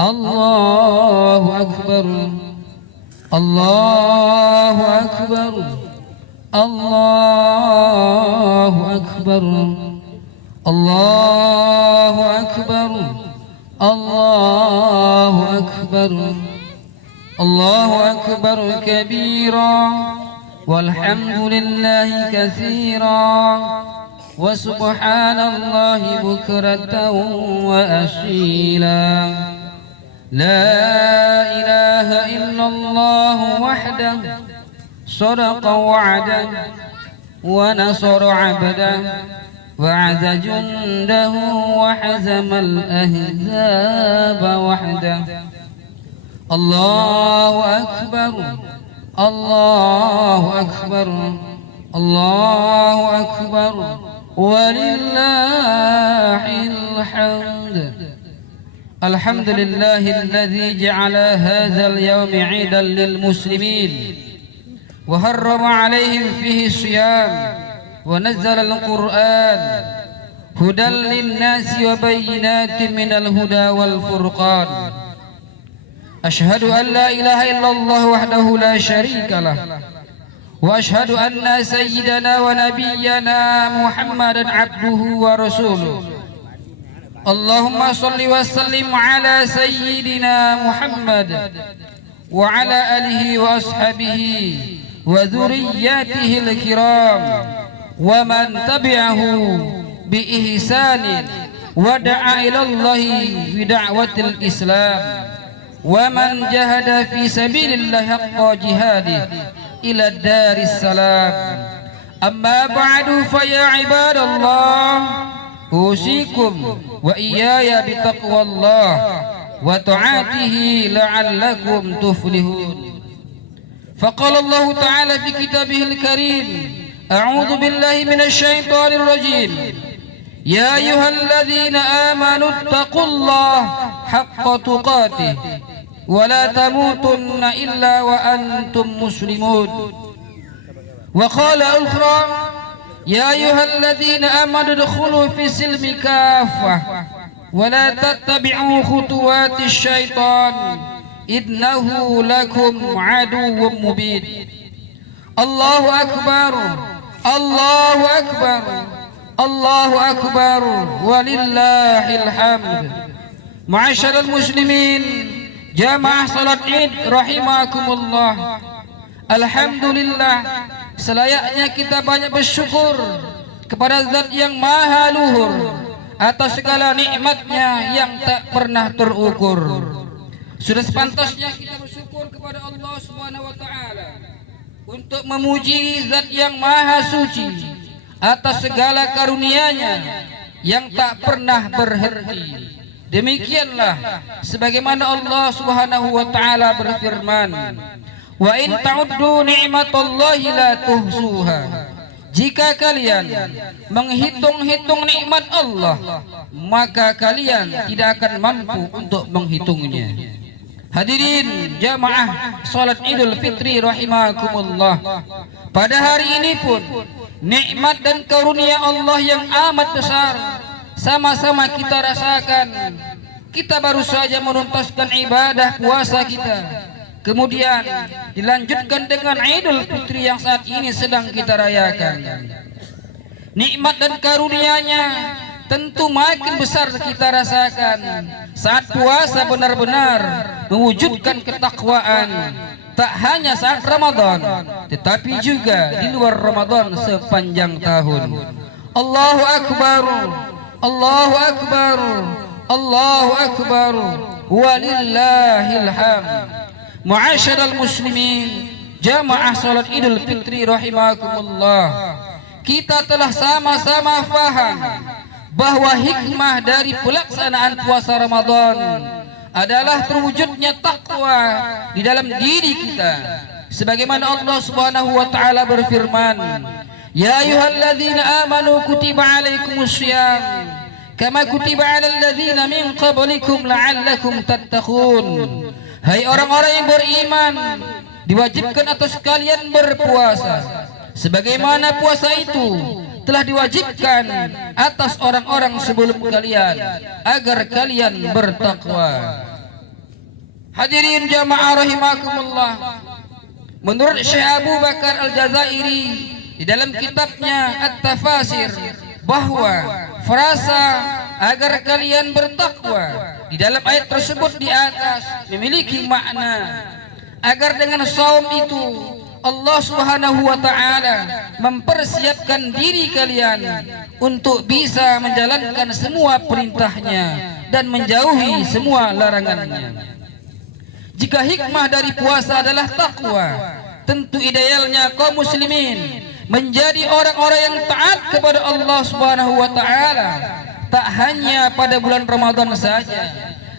الله أكبر الله أكبر الله أكبر الله أكبر الله أكبر الله أكبر كبيرا والحمد لله كثيرا وسبحان الله بكرة وأصيلا لا إله إلا الله وحده صدق وعده ونصر عبده وعز جنده وحزم الأحزاب وحده الله أكبر الله أكبر الله أكبر ولله الحمد. الحمد لله الذي جعل هذا اليوم عيدا للمسلمين وحرم عليهم فيه الصيام ونزل القرآن هدى للناس وبينات من الهدى والفرقان. أشهد أن لا إله إلا الله وحده لا شريك له وأشهد أن سيدنا ونبينا محمدا عبده ورسوله. اللهم صل وسلم على سيدنا محمد وعلى آله وأصحابه وذرياته الكرام ومن تبعه بإحسان ودعا إلى الله بدعوة الإسلام ومن جاهد في سبيل الله حق جهاده إلى الدار السلام. أما بعد فيا عباد الله أوصيكم وإياي بتقوى الله وطاعته لعلكم تفلحون. فقال الله تعالى في كتابه الكريم: أعوذ بالله من الشيطان الرجيم. يا أيها الذين آمنوا اتقوا الله حق تقاته ولا تموتن إلا وأنتم مسلمون. وقال أخرى: يا أيها الذين آمنوا ادخلوا في السلم كافة ولا تتبعوا خطوات الشيطان إنه لكم عدو مبين. الله أكبر الله أكبر الله أكبر ولله الحمد. معاشر المسلمين jamaah salat Id rahimakumullah. Alhamdulillah, selayaknya kita banyak bersyukur kepada Zat yang Maha Luhur atas segala nikmatnya yang tak pernah terukur. Sudah sepantasnya kita bersyukur kepada Allah Subhanahu wa taala untuk memuji Zat yang Maha Suci atas segala karunia-Nya yang tak pernah berhenti. Demikianlah sebagaimana Allah Subhanahu wa taala berfirman, "Wa in ta'uddu ni'matallahi la tuhsuha." Jika kalian menghitung-hitung nikmat Allah, maka kalian tidak akan mampu untuk menghitungnya. Hadirin jamaah salat Idul Fitri rahimakumullah. Pada hari ini pun nikmat dan karunia Allah yang amat besar sama-sama kita rasakan. Kita baru saja menuntaskan ibadah puasa kita, kemudian dilanjutkan dengan Idul Fitri yang saat ini sedang kita rayakan. Nikmat dan karunia-Nya tentu makin besar kita rasakan saat puasa benar-benar mewujudkan ketakwaan, tak hanya saat Ramadan tetapi juga di luar Ramadan sepanjang tahun. Allahu Akbar Allahu Akbar Allahu Akbar walillahil hamd. Ma'asyiral muslimin, jamaah salat Idul Fitri rahimakumullah, kita telah sama-sama faham bahwa hikmah dari pelaksanaan puasa Ramadan adalah terwujudnya takwa di dalam diri kita. Sebagaimana Allah Subhanahu wa taala berfirman, "Ya ayyuhalladzina amanu kutiba alaikumussyiyam kama kutiba 'alal ladzina min qablikum la'allakum tattaqun." Hai orang-orang yang beriman, diwajibkan atas kalian berpuasa sebagaimana puasa itu telah diwajibkan atas orang-orang sebelum kalian agar kalian bertakwa. Hadirin jamaah rahimakumullah, menurut Syekh Abu Bakar Al-Jazairi di dalam kitabnya At-Tafasir, bahwa frasa agar kalian bertakwa di dalam ayat tersebut di atas memiliki makna agar dengan saum itu Allah Subhanahu wa taala mempersiapkan diri kalian untuk bisa menjalankan semua perintahnya dan menjauhi semua larangannya. Jika hikmah dari puasa adalah takwa, tentu idealnya kaum muslimin menjadi orang-orang yang taat kepada Allah Subhanahu wa taala, tak hanya pada bulan Ramadan saja,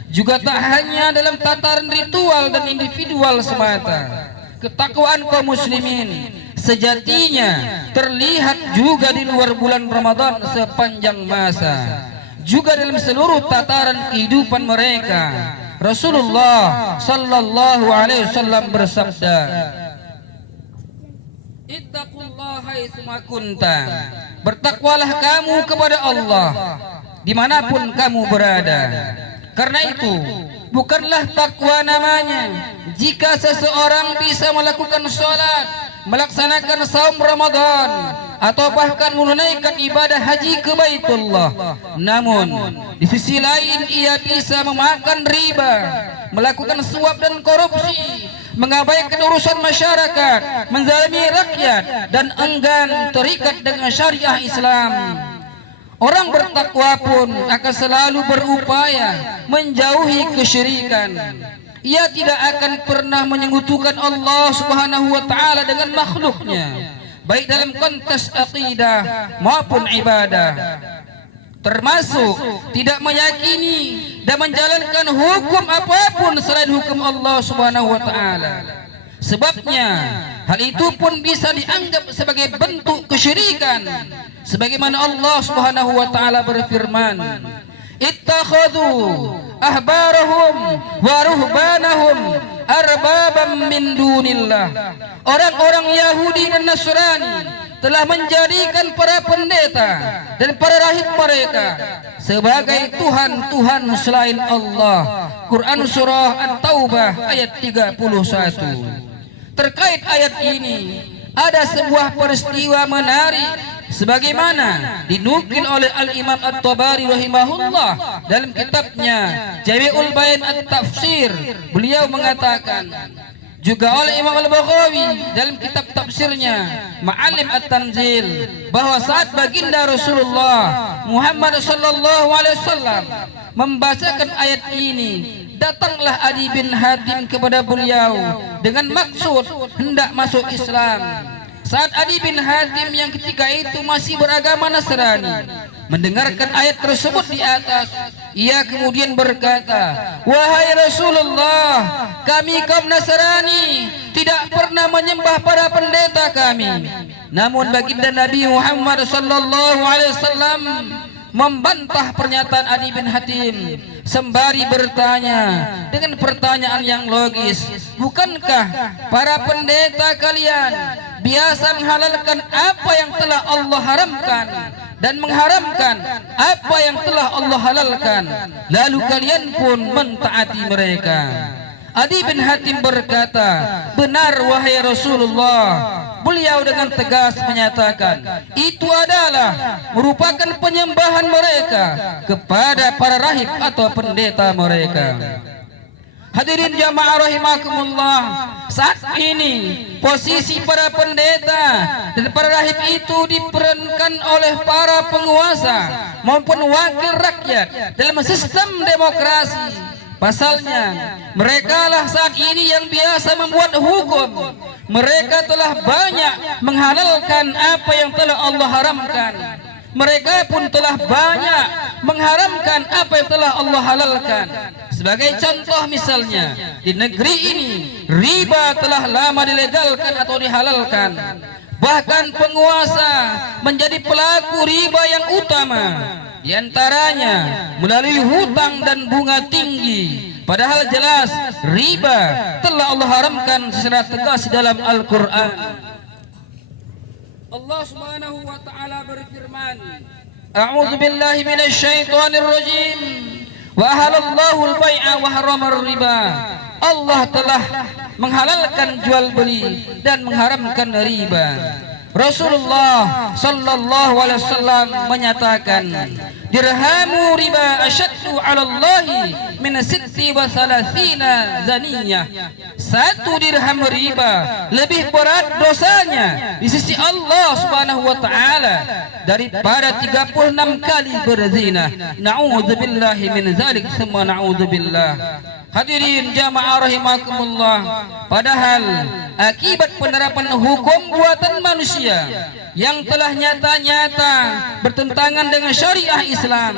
juga tak hanya dalam tataran ritual dan individual semata. Ketakwaan kaum muslimin sejatinya terlihat juga di luar bulan Ramadan sepanjang masa, juga dalam seluruh tataran kehidupan mereka. Rasulullah sallallahu alaihi wasallam bersabda, "Ittaqullaha haitsuma kunta." Bertakwalah kamu kepada Allah dimanapun kamu berada. Karena itu bukanlah takwa namanya jika seseorang bisa melakukan sholat, melaksanakan saum Ramadan, atau bahkan menunaikan ibadah haji ke Baitullah, namun di sisi lain ia bisa memakan riba, melakukan suap dan korupsi, mengabaikan urusan masyarakat, menzalimi rakyat, dan enggan terikat dengan syariah Islam. Orang bertakwa pun akan selalu berupaya menjauhi kesyirikan. Ia tidak akan pernah menyekutukan Allah Subhanahu wa taala dengan makhluknya, baik dalam konteks akidah maupun ibadah, termasuk tidak meyakini dan menjalankan hukum apapun selain hukum Allah Subhanahu wa taala. Sebabnya hal itu pun bisa dianggap sebagai bentuk kesyirikan, sebagaimana Allah Subhanahu wa taala berfirman, "Ittakhadhu ahbarahum wa ruhbanahum arbabam min dunillah." Orang-orang Yahudi dan Nasrani telah menjadikan para pendeta dan para rahib mereka sebagai Tuhan-Tuhan selain Allah. Quran surah At-Taubah ayat 31. Terkait ayat ini ada sebuah peristiwa menarik sebagaimana dinukil oleh Al-Imam At-Tabari rahimahullah dalam kitabnya Jami'ul Bayan At-Tafsir. Beliau mengatakan, juga oleh Imam Al-Baghawi dalam kitab tafsirnya Ma'alim At-Tanzil, bahwa saat baginda Rasulullah Muhammad sallallahu alaihi wasallam membacakan ayat ini, datanglah Adi bin Hatim kepada beliau dengan maksud hendak masuk Islam. Saat Adi bin Hatim yang ketika itu masih beragama Nasrani mendengarkan ayat tersebut di atas, ia kemudian berkata, "Wahai Rasulullah, kami kaum Nasrani tidak pernah menyembah para pendeta kami." Namun baginda Nabi Muhammad sallallahu alaihi wasallam membantah pernyataan Adi bin Hatim sembari bertanya dengan pertanyaan yang logis, "Bukankah para pendeta kalian biasa menghalalkan apa yang telah Allah haramkan dan mengharamkan apa yang telah Allah halalkan, lalu kalian pun mentaati mereka?" Adi bin Hatim berkata, "Benar wahai Rasulullah." Beliau dengan tegas menyatakan, itu adalah merupakan penyembahan mereka kepada para rahib atau pendeta mereka. Hadirin jamaah rahimakumullah, saat ini posisi para pendeta dan para rahib itu diperankan oleh para penguasa maupun wakil rakyat dalam sistem demokrasi. Pasalnya, mereka lah saat ini yang biasa membuat hukum. Mereka telah banyak menghalalkan apa yang telah Allah haramkan. Mereka pun telah banyak mengharamkan apa yang telah Allah halalkan. Sebagai contoh misalnya, di negeri ini riba telah lama dilegalkan atau dihalalkan. Bahkan penguasa menjadi pelaku riba yang utama, di antaranya melalui hutang dan bunga tinggi. Padahal jelas riba telah Allah haramkan secara tegas dalam Al-Quran. Allah Subhanahu wa taala berfirman, "A'udzu billahi minasyaitonir rajim. Wa halallahu al-bai'a wa harrama ar-riba." Allah telah menghalalkan jual beli dan mengharamkan riba. Rasulullah sallallahu alaihi wasallam menyatakan, dirhamu riba asyaddu 'ala Allahi min sitti wa salasina zaniyah. Satu dirham riba lebih berat dosanya di sisi Allah Subhanahu wa taala daripada 36 kali berzina. Na'udzubillahi min zalik, semua na'udzubillah. Hadirin jamaah rahimakumullah, padahal akibat penerapan hukum buatan manusia yang telah nyata-nyata bertentangan dengan syariah Islam,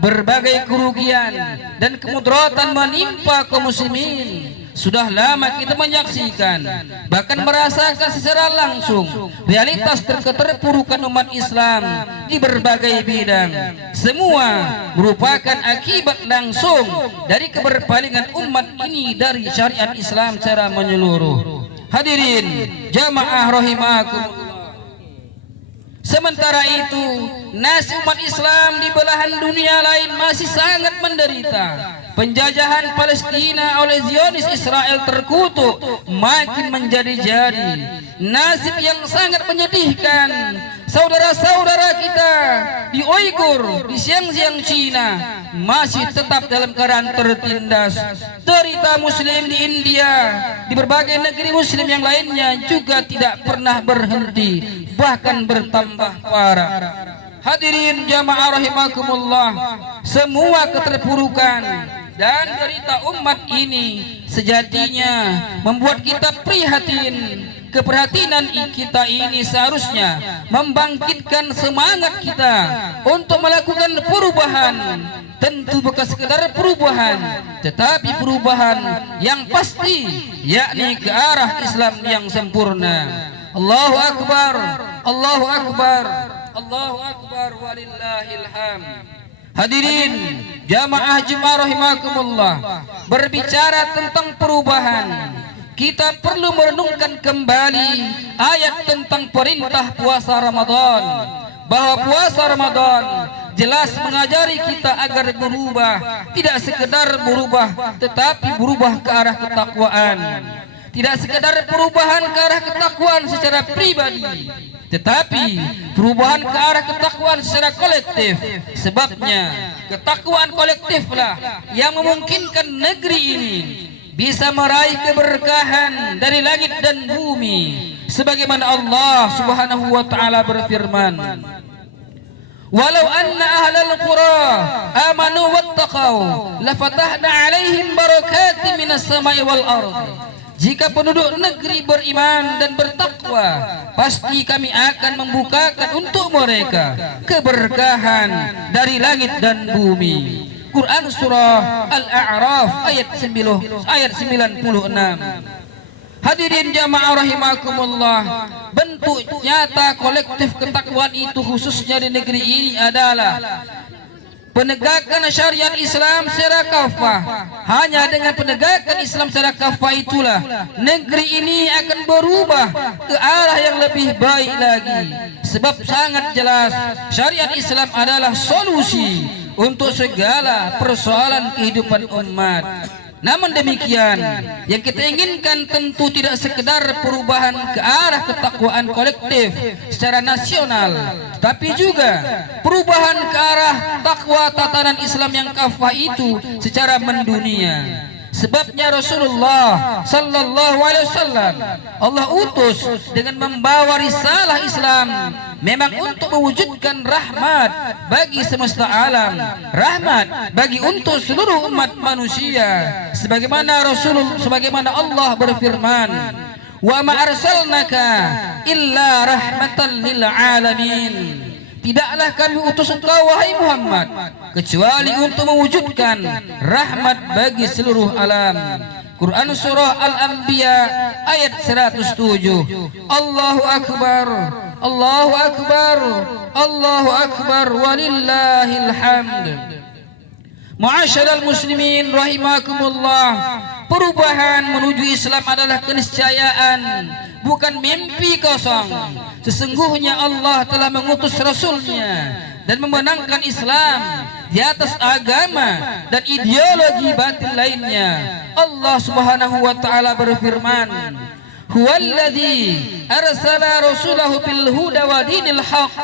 berbagai kerugian dan kemudaratan menimpa kaum muslimin. Sudah lama kita menyaksikan, bahkan merasakan secara langsung realitas keterpurukan umat Islam di berbagai bidang. Semua merupakan akibat langsung dari keberpalingan umat ini dari syariat Islam secara menyeluruh. Hadirin jamaah rahimakumullah, sementara itu nasib umat Islam di belahan dunia lain masih sangat menderita. Penjajahan Palestina oleh Zionis Israel terkutuk makin menjadi-jadi. Nasib yang sangat menyedihkan saudara-saudara kita di Uighur, di Xinjiang Cina masih tetap dalam keadaan tertindas. Derita muslim di India, di berbagai negeri muslim yang lainnya juga tidak pernah berhenti, bahkan bertambah parah. Hadirin jamaah rahimakumullah, semua keterpurukan dan derita umat ini sejatinya membuat kita prihatin. Keprihatinan kita ini seharusnya membangkitkan semangat kita untuk melakukan perubahan. Tentu bukan sekedar perubahan, tetapi perubahan yang pasti, yakni ke arah Islam yang sempurna. Allahu Akbar, Allahu Akbar, Allahu Akbar, walillahil hamd. Hadirin jamaah Jumat rahimakumullah, berbicara tentang perubahan, kita perlu merenungkan kembali ayat tentang perintah puasa Ramadan, bahwa puasa Ramadan jelas mengajari kita agar berubah, tidak sekedar berubah tetapi berubah ke arah ketakwaan. Tidak sekedar perubahan ke arah ketakwaan secara pribadi, tetapi perubahan ke arah ketakwaan secara kolektif. Sebabnya ketakwaan kolektiflah yang memungkinkan negeri ini bisa meraih keberkahan dari langit dan bumi, sebagaimana Allah Subhanahu wa taala berfirman, walau anna ahlal qura amanu wattaqau lafatahna alaihim barakatin minas samai wal ardh. Jika penduduk negeri beriman dan bertakwa, pasti kami akan membukakan untuk mereka keberkahan dari langit dan bumi. Quran surah Al-A'raf ayat 96. Hadirin jamaah rahimakumullah, bentuk nyata kolektif ketakwaan itu khususnya di negeri ini adalah penegakan syariat Islam secara kafah. Hanya dengan penegakan Islam secara kafah itulah negeri ini akan berubah ke arah yang lebih baik lagi. Sebab sangat jelas syariat Islam adalah solusi untuk segala persoalan kehidupan umat. Namun demikian, yang kita inginkan tentu tidak sekedar perubahan ke arah ketakwaan kolektif secara nasional, tapi juga perubahan ke arah takwa tatanan Islam yang kafah itu secara mendunia. Sebabnya Rasulullah sallallahu alaihi wasallam Allah utus dengan membawa risalah Islam memang untuk mewujudkan rahmat bagi semesta alam, rahmat bagi untuk seluruh umat manusia. Sebagaimana Allah berfirman, wa ma arsalnaka illa rahmatan lil alamin. Tidaklah kami utus engkau wahai Muhammad kecuali untuk mewujudkan rahmat bagi seluruh alam. Quran surah Al-Anbiya ayat 107. Allahu Akbar, Allahu Akbar, Allahu Akbar, walillahil hamd. Ma'asyiral muslimin rahimakumullah, perubahan menuju Islam adalah keniscayaan, bukan mimpi kosong. Sesungguhnya Allah telah mengutus Rasulnya dan memenangkan Islam di atas agama dan ideologi batil lainnya. Allah Subhanahu wa taala berfirman, "Huwallazi arsala rasulahu bil huda wa dinil haqq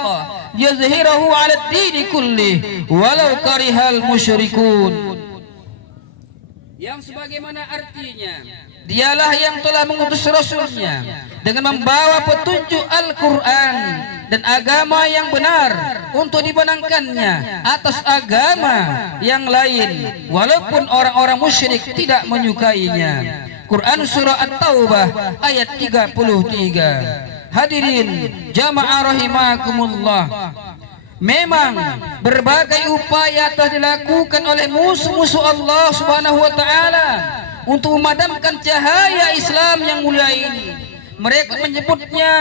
yuzhirahu 'alad dini kullih walau karihal musyrikun." Yang sebagaimana artinya, dialah yang telah mengutus Rasulnya dengan membawa petunjuk Al-Quran dan agama yang benar untuk dibenarkannya atas agama yang lain, walaupun orang-orang musyrik tidak menyukainya. Quran surah At-Taubah ayat 33. Hadirin jamaah rahimakumullah, memang berbagai upaya telah dilakukan oleh musuh-musuh Allah Subhanahu wa taala untuk memadamkan cahaya Islam yang mulia ini. Mereka menyebutnya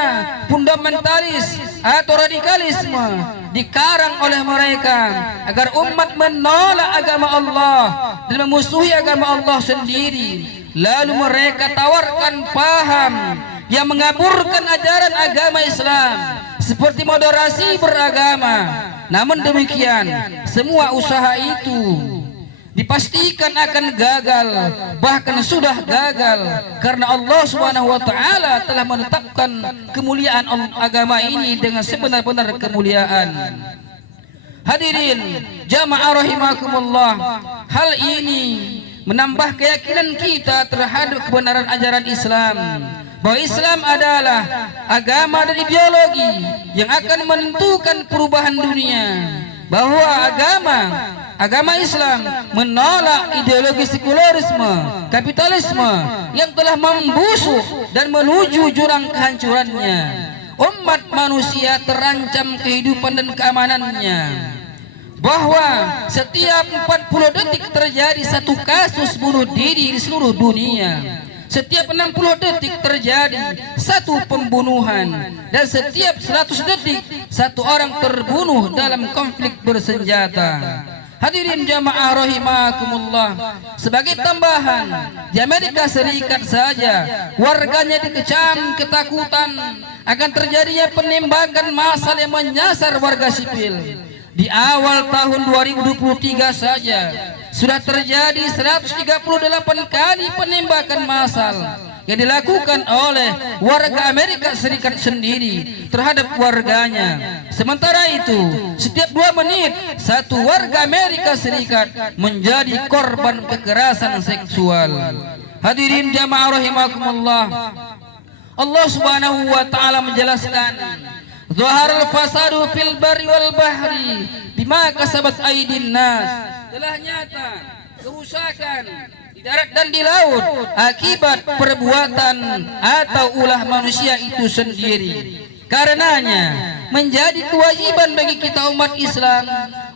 fundamentalis atau radikalisme, dikarang oleh mereka agar umat menolak agama Allah dan memusuhi agama Allah sendiri. Lalu mereka tawarkan paham yang mengaburkan ajaran agama Islam seperti moderasi beragama. Namun demikian, semua usaha itu dipastikan akan gagal, bahkan sudah gagal, karena Allah Subhanahu wa taala telah menetapkan kemuliaan agama ini dengan sebenar-benar kemuliaan. Hadirin jamaah rahimakumullah, hal ini menambah keyakinan kita terhadap kebenaran ajaran Islam, bahwa Islam adalah agama dan ideologi yang akan menentukan perubahan dunia, bahwa agama Islam menolak ideologi sekularisme, kapitalisme yang telah membusuk dan menuju jurang kehancurannya. Umat manusia terancam kehidupan dan keamanannya, bahwa setiap 40 detik terjadi satu kasus bunuh diri di seluruh dunia. Setiap 60 detik terjadi satu pembunuhan, dan setiap 100 detik satu orang terbunuh dalam konflik bersenjata. Hadirin jamaah rahimakumullah, sebagai tambahan, di Amerika Serikat saja warganya dikecam ketakutan akan terjadinya penembakan massal yang menyasar warga sipil. Di awal tahun 2023 saja sudah terjadi 138 kali penembakan massal yang dilakukan oleh warga Amerika Serikat sendiri terhadap warganya. Sementara itu, setiap 2 menit satu warga Amerika Serikat menjadi korban kekerasan seksual. Hadirin jamaah rahimakumullah, Allah Subhanahu wa taala menjelaskan, "Zaharal fasadu fil barri wal bahri bima kasabat aydin nas." Telah nyata kerusakan di darat dan di laut akibat perbuatan atau ulah manusia itu sendiri. Karenanya menjadi kewajiban bagi kita umat Islam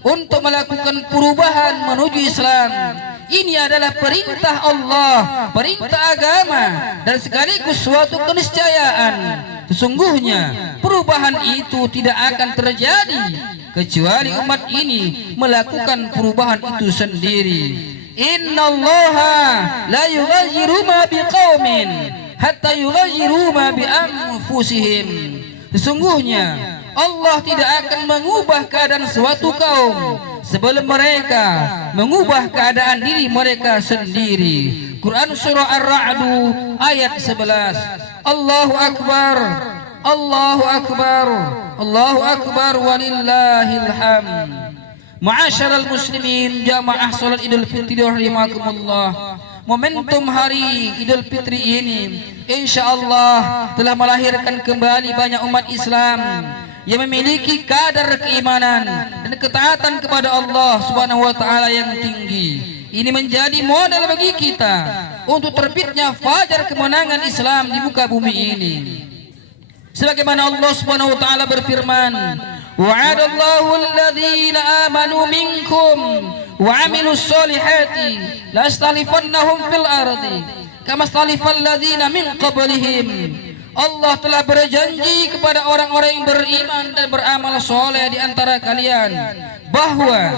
untuk melakukan perubahan menuju Islam. Ini adalah perintah Allah, perintah agama, dan sekaligus suatu keniscayaan. Sesungguhnya perubahan itu tidak akan terjadi kecuali umat ini melakukan perubahan itu sendiri. Innallaha la yughayyiru ma biqaumin hatta yughayyiru ma bi anfusihim. Sesungguhnya Allah tidak akan mengubah keadaan suatu kaum sebelum mereka mengubah keadaan diri mereka sendiri. Quran surah Ar-Ra'd ayat 11. Allahu akbar, Allahu akbar, Allahu akbar, walillahil hamd. Ma'asyiral muslimin, jamaah salat Idul Fitri rahimakumullah. Momentum hari Idul Fitri ini insyaallah telah melahirkan kembali banyak umat Islam yang memiliki kadar keimanan dan ketaatan kepada Allah Subhanahu wa taala yang tinggi. Ini menjadi modal bagi kita untuk terbitnya fajar kemenangan Islam di muka bumi ini. Sebagaimana Allah Subhanahu wa taala berfirman, "Wa'adallahu alladhina amanu minkum wa 'amilus solihati lastalifannahum fil ardi kama stalifal ladzina min qablihim." Allah telah berjanji kepada orang-orang yang beriman dan beramal soleh di antara kalian bahwa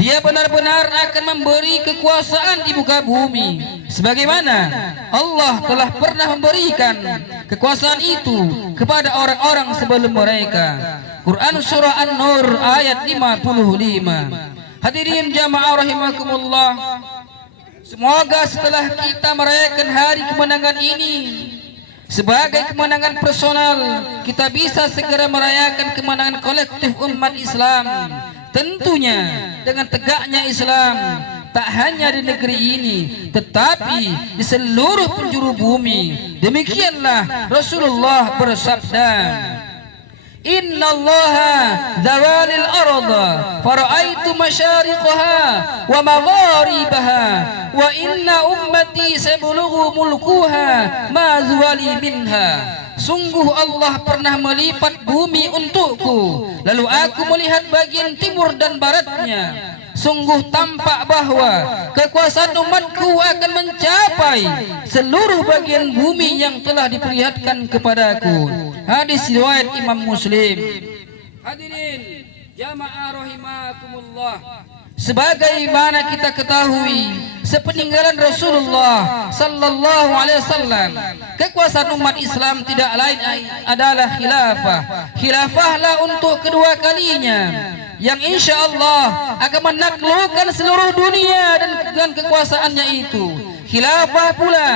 Dia benar-benar akan memberi kekuasaan di muka bumi sebagaimana Allah telah pernah memberikan kekuasaan itu kepada orang-orang sebelum mereka. Quran surah An-Nur ayat 55. Hadirin jamaah rahimakumullah, semoga setelah kita merayakan hari kemenangan ini sebagai kemenangan personal, kita bisa segera merayakan kemenangan kolektif umat Islam. Tentunya dengan tegaknya Islam tak hanya di negeri ini tetapi di seluruh penjuru bumi. Demikianlah Rasulullah bersabda, Innallaha zawalil arda fara'aitu masyariqaha wa magharibaha wa inna ummati sablughu mulkuha ma zawali minha. Sungguh Allah pernah melipat bumi untukku, lalu aku melihat bagian timur dan baratnya. Sungguh tampak bahwa kekuasaan umatku akan mencapai seluruh bagian bumi yang telah diperlihatkan kepadaku. Hadis riwayat Imam Muslim. Hadirin jamaah rahimakumullah, sebagaimana kita ketahui, sepeninggalan Rasulullah sallallahu alaihi wasallam, kekuasaan umat Islam tidak lain adalah khilafah. Khilafahlah untuk kedua kalinya, yang insya Allah akan menaklukkan seluruh dunia dan kekuasaannya itu. Khilafah pula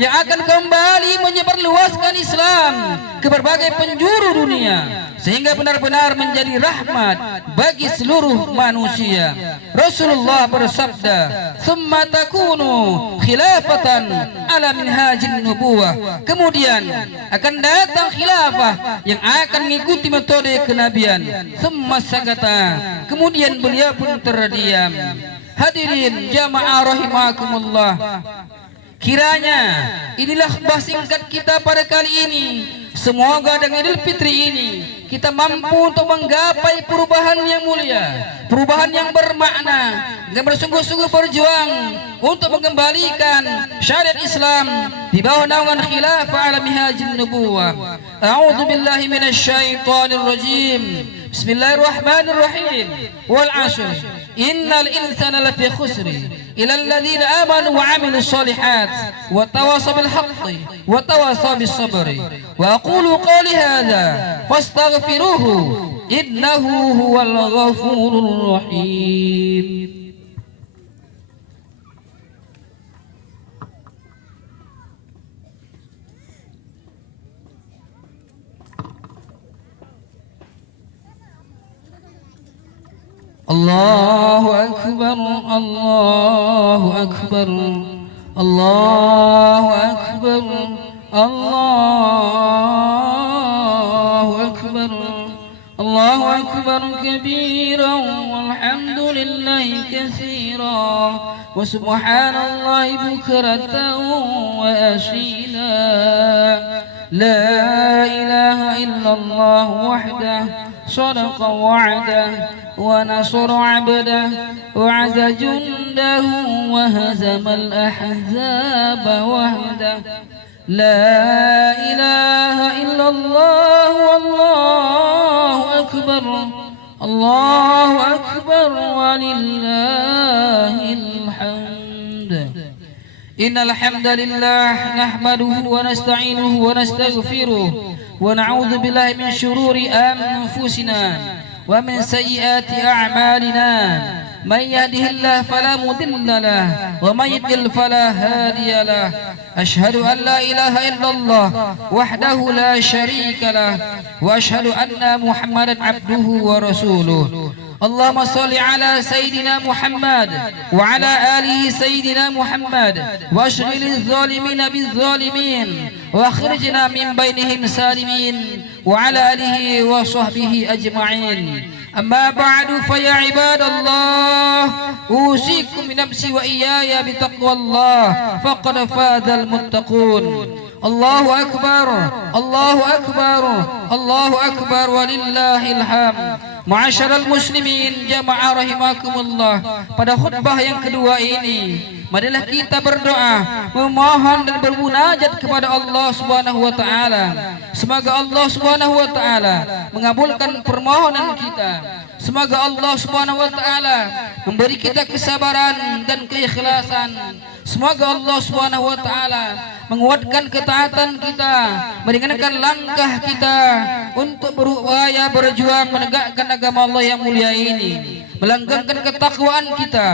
yang akan kembali menyebarluaskan Islam ke berbagai penjuru dunia sehingga benar-benar menjadi rahmat bagi seluruh manusia. Rasulullah bersabda, "Tsumma takunu khilafatan ala minhajin nubuwah." Kemudian akan datang khilafah yang akan mengikuti metode kenabian. Tsumma sakata. Kemudian beliau pun terdiam. Hadirin jamaah rahimakumullah, kiranya inilah khutbah singkat kita pada kali ini. Semoga dengan Idul Fitri ini kita mampu untuk menggapai perubahan yang mulia, perubahan yang bermakna, dan bersungguh-sungguh berjuang untuk mengembalikan syariat Islam di bawah naungan khilafah ala minhajin nubuwah. A'udzu billahi minasyaitonir rajim. Bismillahirrahmanirrahim. Wal 'ashr. Innal insana lafi khusri ila alladhina amanu wa 'amilus shalihat wa tawasaw bil haqqi wa tawasaw bis sabri wa aqulu qawli hadha fastaghfiruhu innahu huwal ghafurur rahim. Allahu akbar, Allahu akbar, Allahu akbar, Allahu akbar, Allahu akbar kabiran walhamdulillahi katsiran wa subhanallahi bukratan wa asila. La ilaha illallah wahdah صدق وعده ونصر عبده وعز جنده وهزم الأحزاب وحده. لا إله إلا الله والله أكبر الله أكبر ولله الحمد. إن الحمد لله نحمده ونستعينه ونستغفره ونعوذ بالله من شرور أنفسنا ومن سيئات أعمالنا. من يهده الله فلا مضل له ومن يضلل فلا هادي له. أشهد أن لا إله إلا الله وحده لا شريك له وأشهد أن محمدا عبده ورسوله. اللهم صل على سيدنا محمد وعلى آله سيدنا محمد واشغل الظالمين بالظالمين واخرجنا من بينهم سالمين وعلى آله وصحبه أجمعين. أما بعد فيا عباد الله أوصيكم بنفسي وإياي بتقوى الله فقد فاز المتقون. الله أكبر الله أكبر الله أكبر ولله الحمد. Ma'asyiral muslimin jamaah rahimakumullah, pada khutbah yang kedua ini marilah kita berdoa, memohon dan bermunajat kepada Allah Subhanahu wa taala. Semoga Allah Subhanahu wa taala mengabulkan permohonan kita. Semoga Allah Subhanahu wa taala memberi kita kesabaran dan keikhlasan. Semoga Allah Subhanahu wa taala menguatkan ketaatan kita, meringankan langkah kita untuk berupaya berjuang menegakkan agama Allah yang mulia ini. melanggengkan ketakwaan kita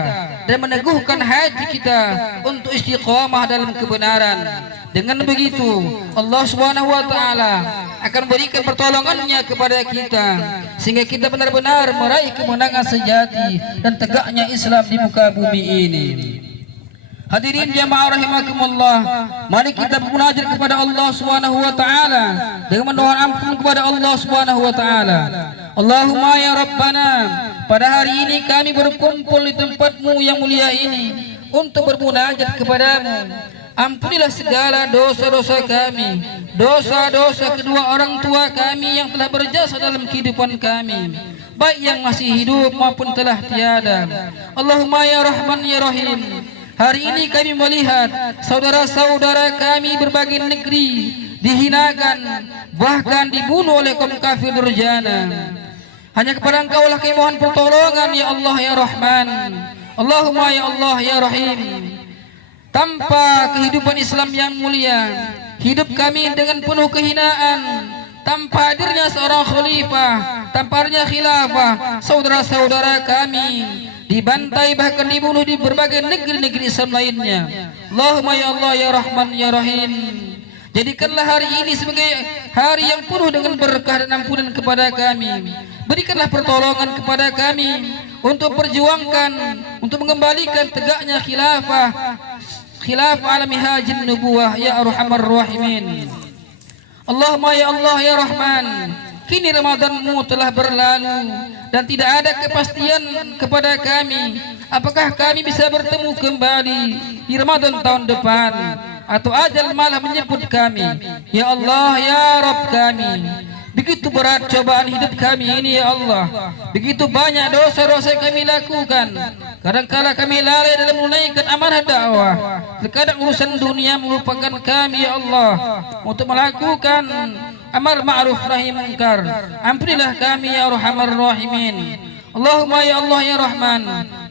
dan meneguhkan hati kita untuk istiqamah dalam kebenaran. Dengan begitu Allah Subhanahu wa taala akan berikan pertolongannya kepada kita sehingga kita benar-benar meraih kemenangan sejati dan tegaknya Islam di muka bumi ini. Hadirin jamaah rahimakumullah, mari kita bermunajat kepada Allah Subhanahu wa taala dengan memohon ampun kepada Allah Subhanahu wa taala. Allahumma ya Rabbana, pada hari ini kami berkumpul di tempat-Mu yang mulia ini untuk bermunajat kepadamu. Ampunilah segala dosa-dosa kami, dosa-dosa kedua orang tua kami yang telah berjasa dalam kehidupan kami, baik yang masih hidup maupun telah tiada. Allahumma ya Rahman ya Rahim, hari ini kami melihat saudara-saudara kami berbagai negeri dihinakan, bahkan dibunuh oleh kaum kafir durjana. Hanya kepada Engkau lah kami mohon pertolongan ya Allah ya Rahman. Allahumma ya Allah ya Rahim. Tanpa kehidupan Islam yang mulia, hidup kami dengan penuh kehinaan. Tanpa hadirnya seorang khalifah, tanpa hadirnya khilafah, saudara-saudara kami dibantai bahkan dibunuh di berbagai negeri-negeri Islam lainnya. Allahumma ya Allah ya Rahman ya Rahim, jadikanlah hari ini sebagai hari yang penuh dengan berkah dan ampunan kepada kami. Berikanlah pertolongan kepada kami untuk perjuangkan, untuk mengembalikan tegaknya khilafah alami hajin nubuwah ya arhamar rahimin. Allahumma ya Allah ya Rahman, kini Ramadan-Mu telah berlalu dan tidak ada kepastian kepada kami apakah kami bisa bertemu kembali di Ramadan tahun depan atau ajal malah menyebut kami. Ya Allah ya Rabb kami, begitu berat cobaan hidup kami ini ya Allah, begitu banyak dosa-dosa yang kami lakukan. Kadang-kala kami lalai dalam menunaikan amanah dakwah, terkadang urusan dunia melupakan kami ya Allah untuk melakukan amar ma'ruf nahi munkar. Ampunilah kami ya Arhamar Rahimin. Allahumma ya Allah ya Rahman,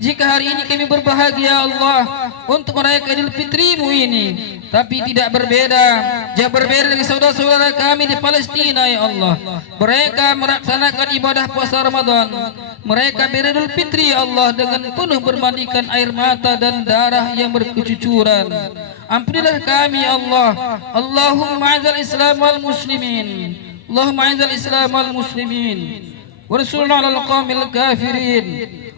jika hari ini kami berbahagia Allah untuk merayakan Idul Fitri-Mu ini, tapi tidak berbeda, jauh berbeda dengan saudara-saudara kami di Palestina ya Allah. Mereka melaksanakan ibadah puasa Ramadan, mereka beridul fitri ya Allah dengan penuh bermandikan air mata dan darah yang berkecucuran. Ampunilah kami ya Allah. Allahumma a'izal Islam wal muslimin, Allahumma a'izal Islam wal muslimin wansurna 'alal qaumil kafirin.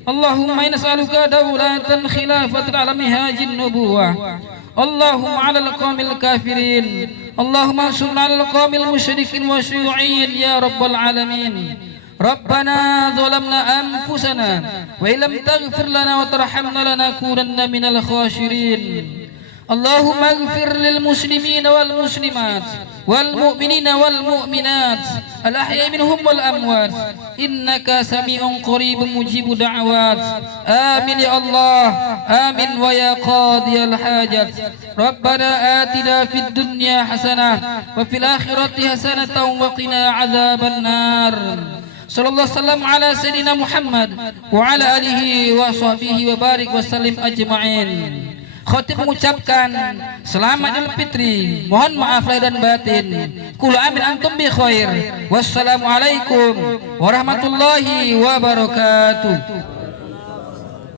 Allahumma inna nas'aluka dawlatan khilafatan 'ala minhajin nubuwah. Allahumma 'alal qaumil kafirin. Allahumma ansurna 'alal qaumil musyrikin wa syu'in ya rabbal alamin. Rabbana zalamna anfusana wa illam taghfir lana wa tarhamna lanakunanna minal khashirin. Allahumma ighfir lil muslimina wal muslimat wal mu'minina wal mu'minat al ahya'i minhum wal amwat innaka sami'un qaribun mujibu da'awat. Amin ya Allah, amin wa ya qadiyal hajat. Rabbana atina fid dunya hasanah wa fil akhirati hasanatan wa qina adzaban nar. Sallallahu sallam ala sayyidina Muhammad wa ala alihi wa sahbihi wa barik wa sallim ajma'in. Khatib mengucapkan selamat Idul Fitri, mohon maaf lahir dan batin. Kul amin antum bi khair. Wassalamualaikum warahmatullahi wabarakatuh.